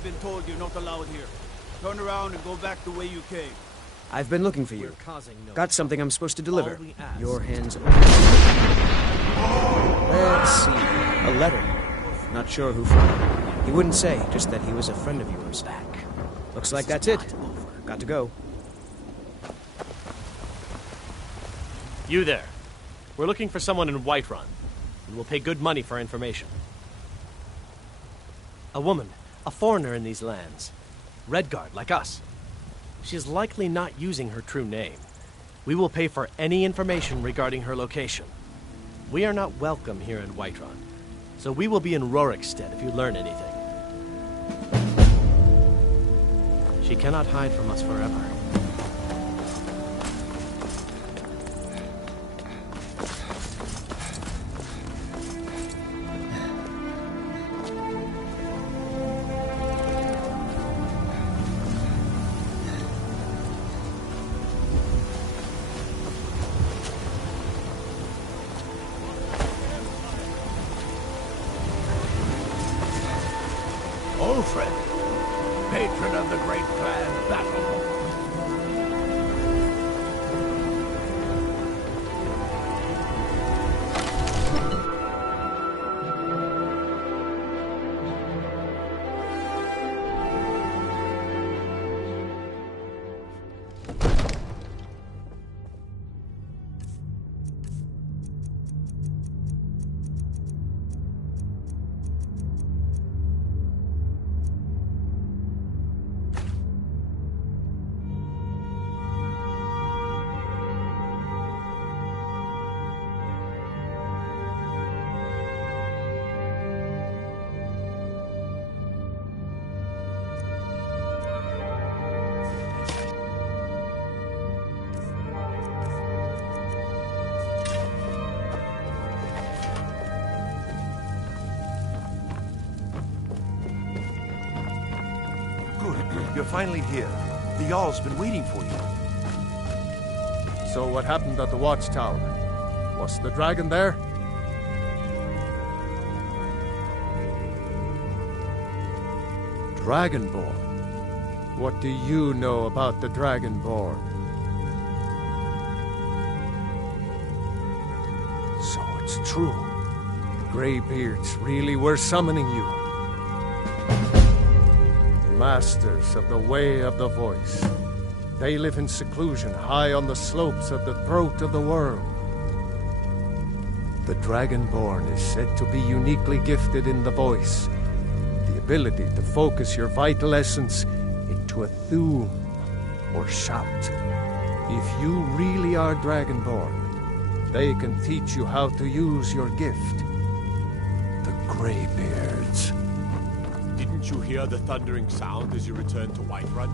have been told you're not allowed here. Turn around and go back the way you came. I've been looking for you. Got something I'm supposed to deliver. Your hands open. Let's see. A letter. Not sure who from. He wouldn't say, just that he was a friend of yours. Looks like that's it. Got to go. You there. We're looking for someone in Whiterun, and we'll pay good money for information. A woman, a foreigner in these lands. Redguard, like us. She's likely not using her true name. We will pay for any information regarding her location. We are not welcome here in Whiterun, so we will be in Rorikstead if you learn anything. She cannot hide from us forever. Old friend, patron of the great clan Battle. You're finally here. The Jarl's been waiting for you. So what happened at the watchtower? Was the dragon there? Dragonborn? What do you know about the Dragonborn? So it's true. The Greybeards really were summoning you. Masters of the Way of the Voice. They live in seclusion high on the slopes of the throat of the world. The Dragonborn is said to be uniquely gifted in the voice, the ability to focus your vital essence into a thum or shout. If you really are Dragonborn, they can teach you how to use your gift. The Greybeards. Didn't you hear the thundering sound as you returned to Whiterun?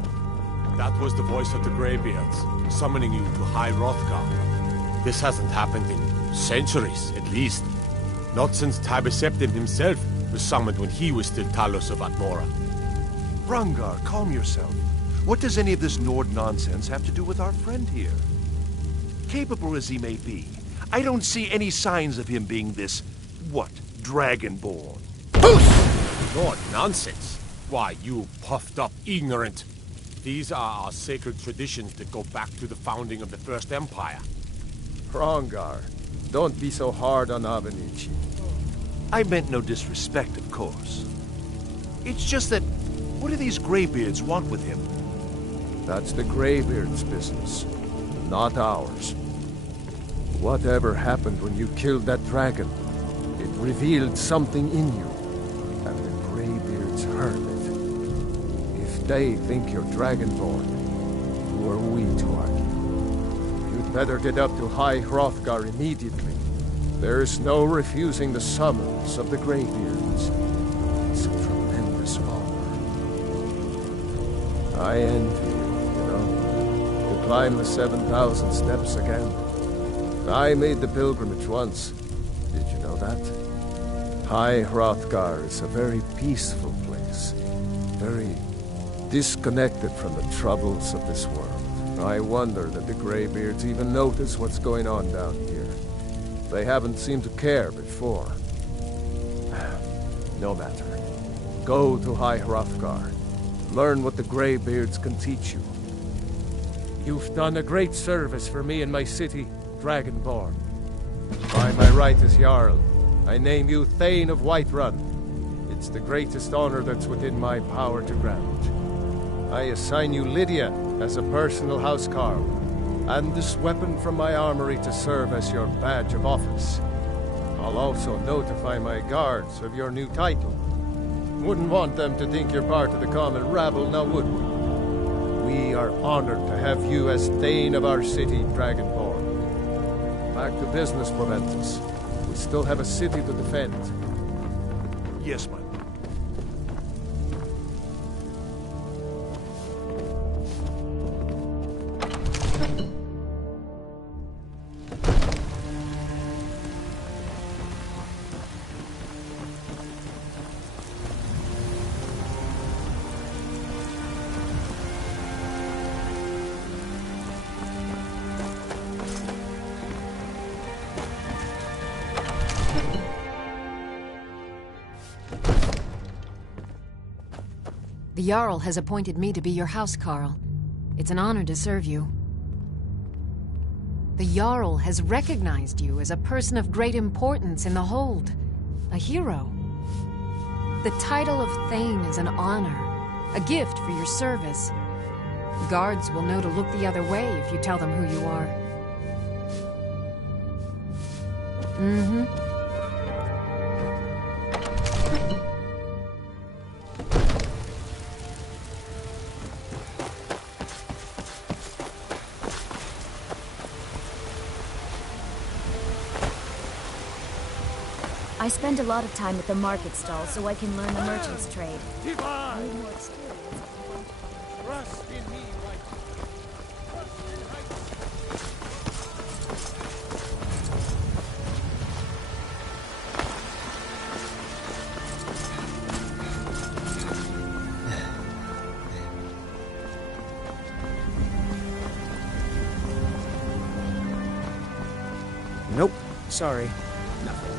That was the voice of the Greybeards, summoning you to High Hrothgar. This hasn't happened in centuries, at least. Not since Tybeseptin himself was summoned when he was still Talos of Atmora. Hrongar, calm yourself. What does any of this Nord nonsense have to do with our friend here? Capable as he may be, I don't see any signs of him being this, Dragonborn. Lord, nonsense. Why, you puffed up ignorant. These are our sacred traditions that go back to the founding of the First Empire. Hrongar, don't be so hard on Avenici. I meant no disrespect, of course. It's just that, what do these Greybeards want with him? That's the Greybeards' business, not ours. Whatever happened when you killed that dragon, it revealed something in you, and the Greybeards heard it. If they think you're Dragonborn, who are we to argue? You'd better get up to High Hrothgar immediately. There's no refusing the summons of the Greybeards. It's a tremendous honor. I envy you, to climb the 7,000 steps again. I made the pilgrimage once. Did you know that? High Hrothgar is a very peaceful place. Very disconnected from the troubles of this world. I wonder that the Greybeards even notice what's going on down here. They haven't seemed to care before. No matter. Go to High Hrothgar. Learn what the Greybeards can teach you. You've done a great service for me and my city, Dragonborn. By my right as Jarl, I name you Thane of Whiterun. It's the greatest honor that's within my power to grant. I assign you Lydia as a personal housecarl, and this weapon from my armory to serve as your badge of office. I'll also notify my guards of your new title. Wouldn't want them to think you're part of the common rabble, now would we? We are honored to have you as Thane of our city, Dragonborn. Back to business, Proventus. We still have a city to defend. Yes, my lord. The Jarl has appointed me to be your housecarl. It's an honor to serve you. The Jarl has recognized you as a person of great importance in the Hold. A hero. The title of Thane is an honor, a gift for your service. Guards will know to look the other way if you tell them who you are. I spend a lot of time at the market stall so I can learn the merchant's trade. Divine! Need more experience. Trust in me, right? Nope. Sorry. Nothing.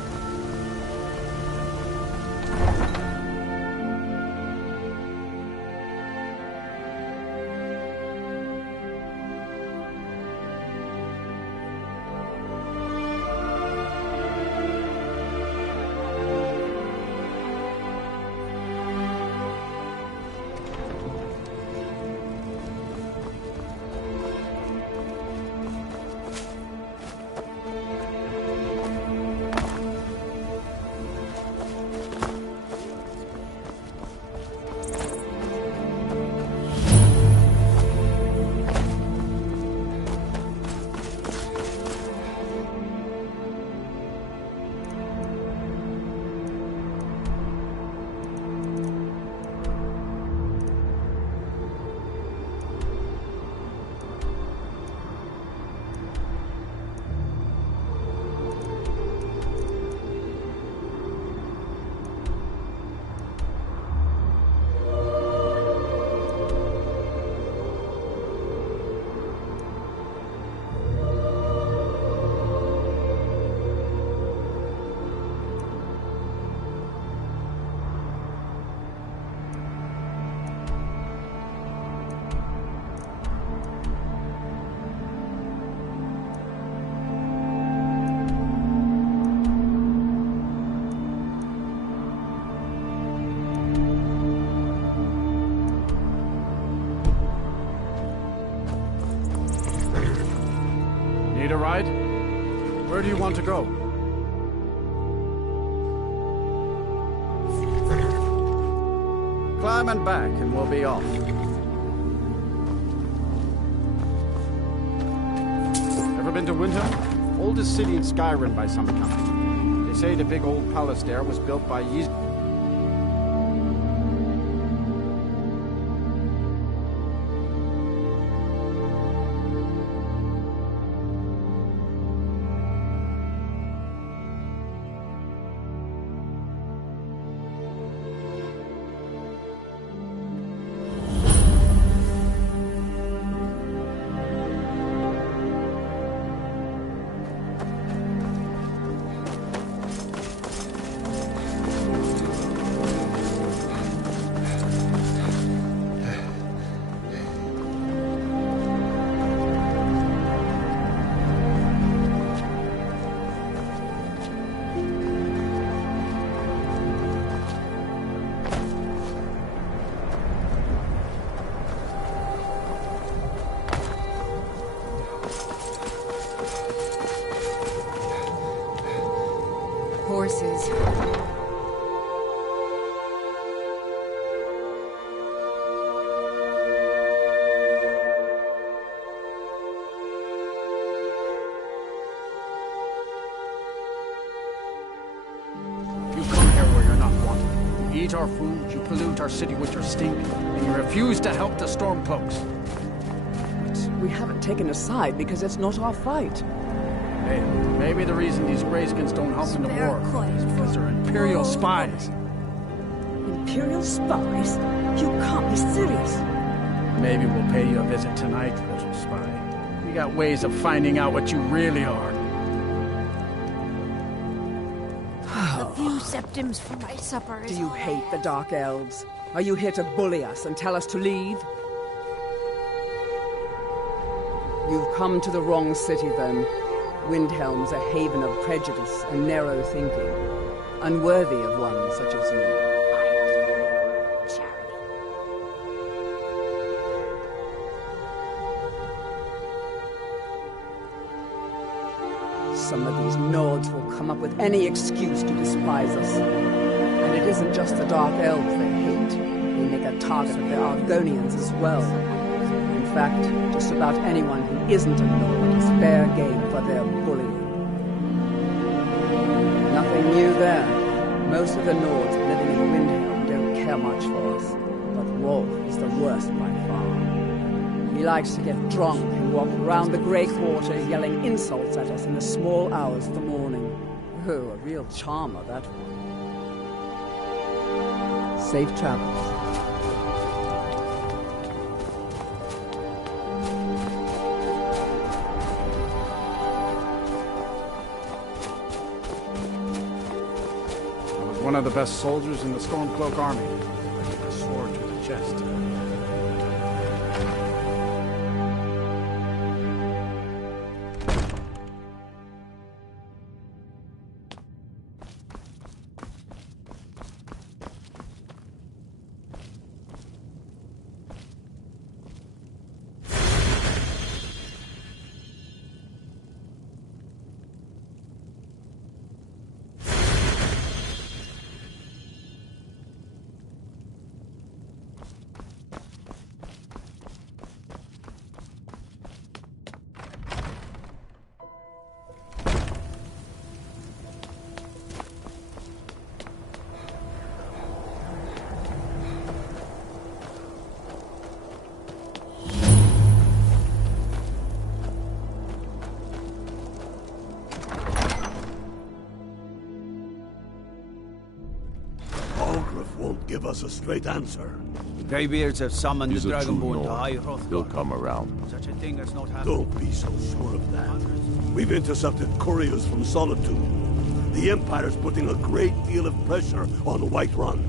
Need a ride? Where do you want to go? Climb and back, and we'll be off. Ever been to Winter? Oldest city in Skyrim by some account. They say the big old palace there was built by Ys... horses. You come here where you're not wanted. You eat our food, you pollute our city with your stink, and you refuse to help the Stormcloaks. We haven't taken a side because it's not our fight. Hey, maybe the reason these Greyskins don't help in the war is because they're Imperial spies. Imperial spies? You can't be serious. Maybe we'll pay you a visit tonight, little spy. We got ways of finding out what you really are. A few septims for my supper is Do you all I hate the ask. Dark Elves? Are you here to bully us and tell us to leave? You've come to the wrong city, then. Windhelm's a haven of prejudice and narrow thinking, unworthy of one such as you. I ask for charity. Some of these Nords will come up with any excuse to despise us. And it isn't just the Dark Elves they hate. They make a target of the Argonians as well. In fact, just about anyone who isn't a Nord is fair game for their bullying. Nothing new there. Most of the Nords living in Windhelm don't care much for us. But Rolf is the worst by far. He likes to get drunk and walk around the Grey Quarter yelling insults at us in the small hours of the morning. Oh, a real charmer, that one. Safe travels. One of the best soldiers in the Stormcloak army. I took a sword to the chest. Won't give us a straight answer. The Greybeards have summoned He's the a true Dragonborn to Nord. High He'll Hrothgar. come around. Such a thing has not happened. Don't be so sure of that. We've intercepted couriers from Solitude. The Empire's putting a great deal of pressure on Whiterun.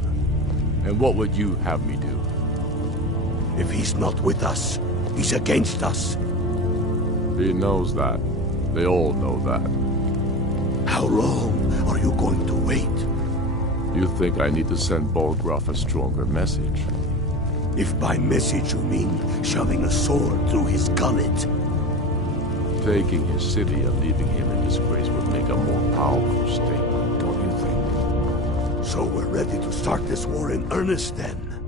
And what would you have me do? If he's not with us, he's against us. He knows that. They all know that. How long are you going to wait? You think I need to send Bolgraf a stronger message? If by message you mean shoving a sword through his gullet. Taking his city and leaving him in disgrace would make a more powerful statement, don't you think? So we're ready to start this war in earnest then?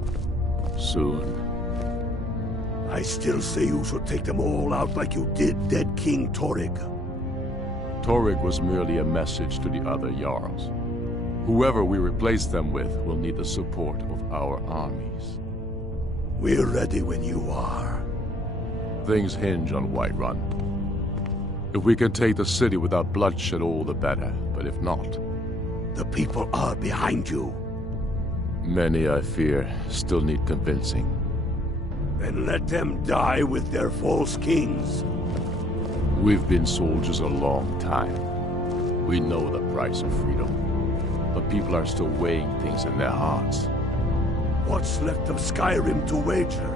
Soon. I still say you should take them all out like you did dead King Torrig. Torrig was merely a message to the other Jarls. Whoever we replace them with will need the support of our armies. We're ready when you are. Things hinge on Whiterun. If we can take the city without bloodshed, all the better. But if not... The people are behind you. Many, I fear, still need convincing. Then let them die with their false kings. We've been soldiers a long time. We know the price of freedom. But people are still weighing things in their hearts. What's left of Skyrim to wager?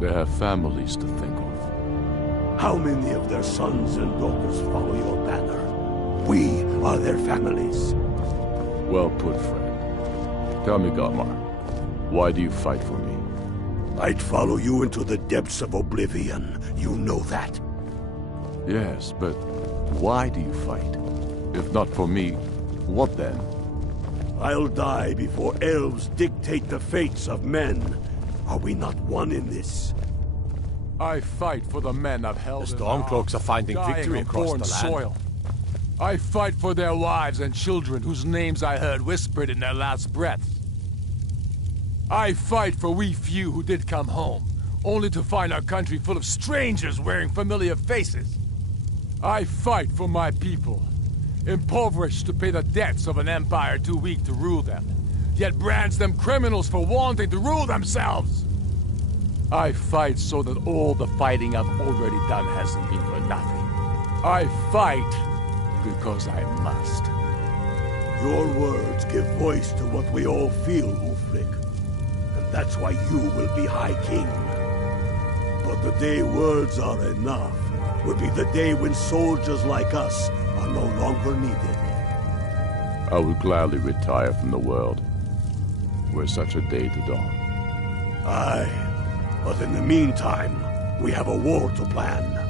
They have families to think of. How many of their sons and daughters follow your banner? We are their families. Well put, friend. Tell me, Godmar, why do you fight for me? I'd follow you into the depths of oblivion. You know that. Yes, but why do you fight? If not for me, What then? I'll die before elves dictate the fates of men. Are we not one in this? I fight for the men I've held. The Stormcloaks are finding victory across the land. Soil. I fight for their wives and children whose names I heard whispered in their last breaths. I fight for we few who did come home, only to find our country full of strangers wearing familiar faces. I fight for my people, impoverished to pay the debts of an empire too weak to rule them, yet brands them criminals for wanting to rule themselves. I fight so that all the fighting I've already done hasn't been for nothing. I fight because I must. Your words give voice to what we all feel, Ulfric. And that's why you will be High King. But the day words are enough will be the day when soldiers like us are no longer needed. I would gladly retire from the world, were such a day to dawn. Aye, but in the meantime, we have a war to plan.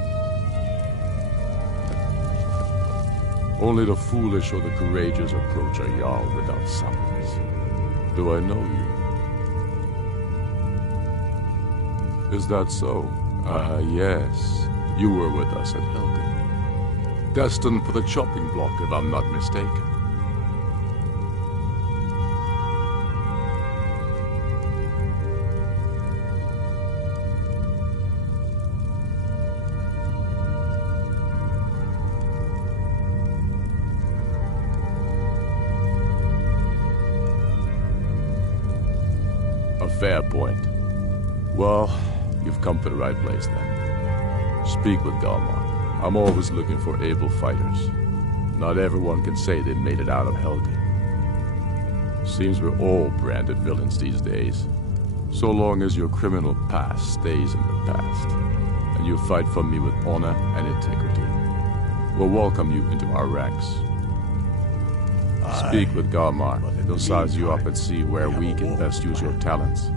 Only the foolish or the courageous approach a Jarl without summons. Do I know you? Is that so? Ah, yes. You were with us at Helgen. Destined for the chopping block, if I'm not mistaken. A fair point. Well, you've come to the right place then. Speak with Galmar. I'm always looking for able fighters. Not everyone can say they made it out of Helgen. Seems we're all branded villains these days. So long as your criminal past stays in the past, and you fight for me with honor and integrity, we'll welcome you into our ranks. Speak with Galmar. He'll size you up and see where we can best use your talents.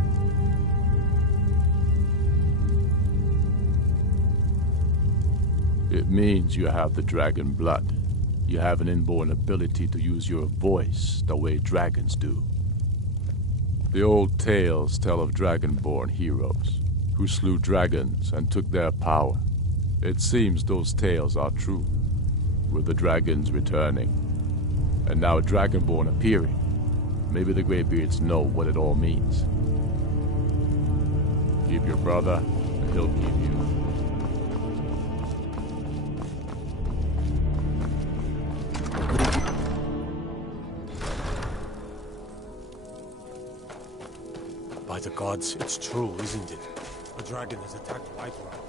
It means you have the dragon blood. You have an inborn ability to use your voice the way dragons do. The old tales tell of dragon-born heroes who slew dragons and took their power. It seems those tales are true, with the dragons returning, and now dragonborn appearing. Maybe the Greybeards know what it all means. Keep your brother, and he'll keep you. By the gods, it's true, isn't it? A dragon has attacked Whiterun.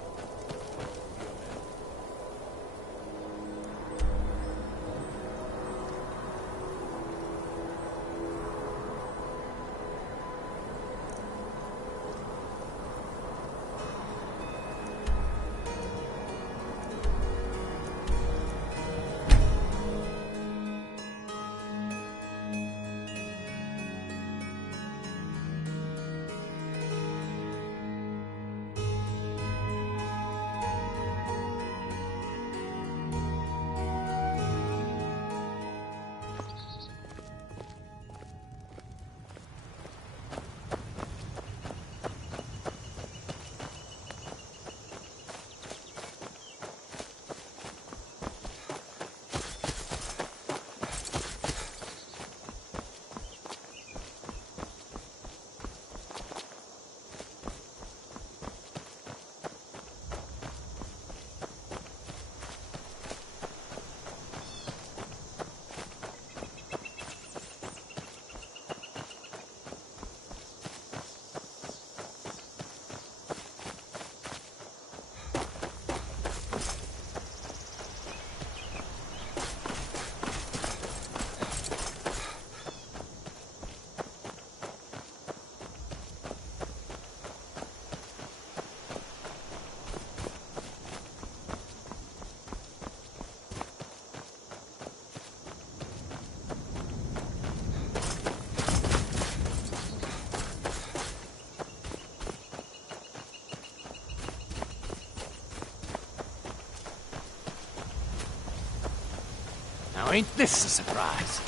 Now ain't this a surprise?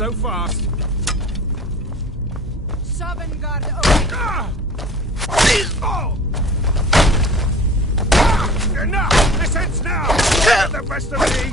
so fast. Sovngarde. Enough! This ends now! Get the best of me!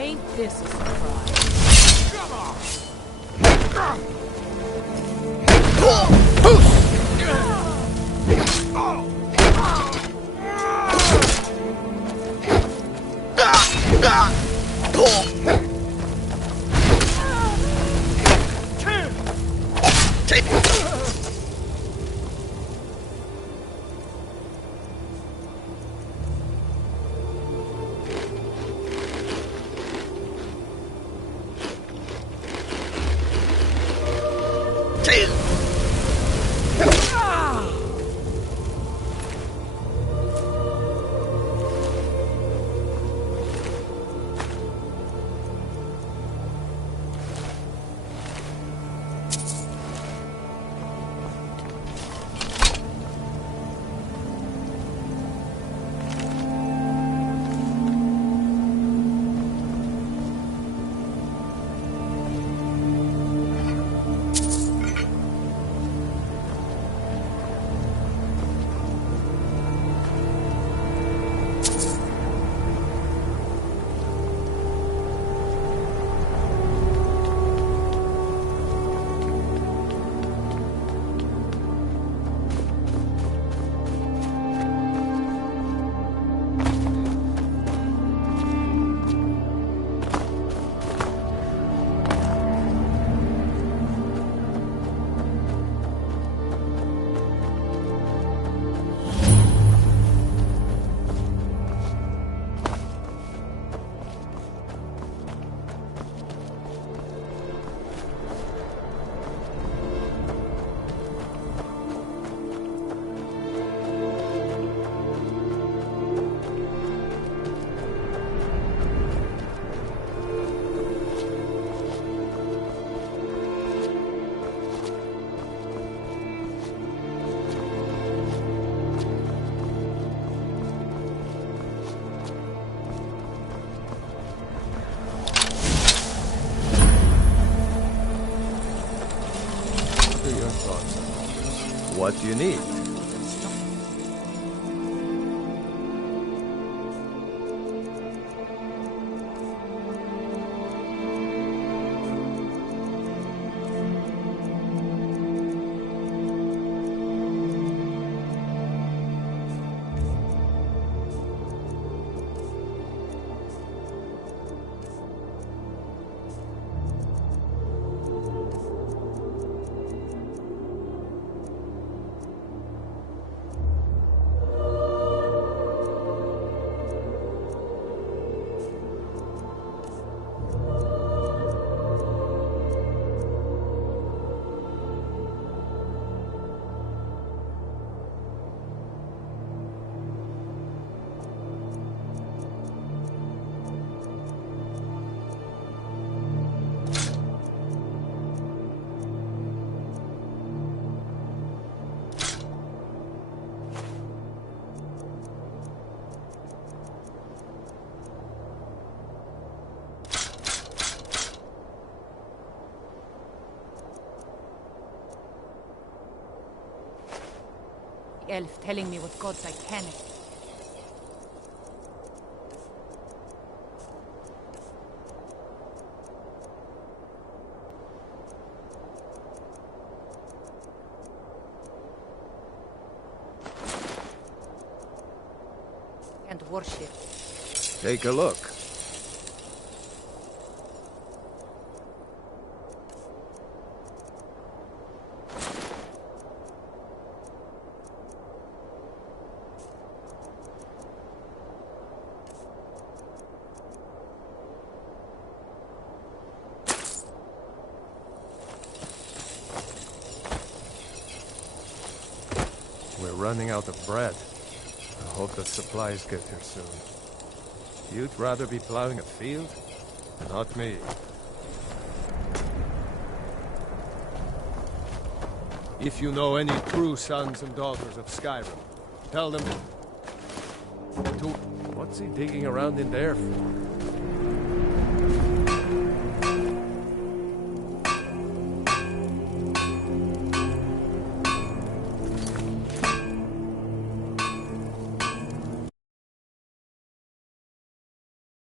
Ain't this a surprise? Come on! What do you need? Elf telling me what gods I can. And worship. Take a look. We're running out of bread. I hope the supplies get here soon. You'd rather be plowing a field? Not me. If you know any true sons and daughters of Skyrim, tell them to... What's he digging around in there for?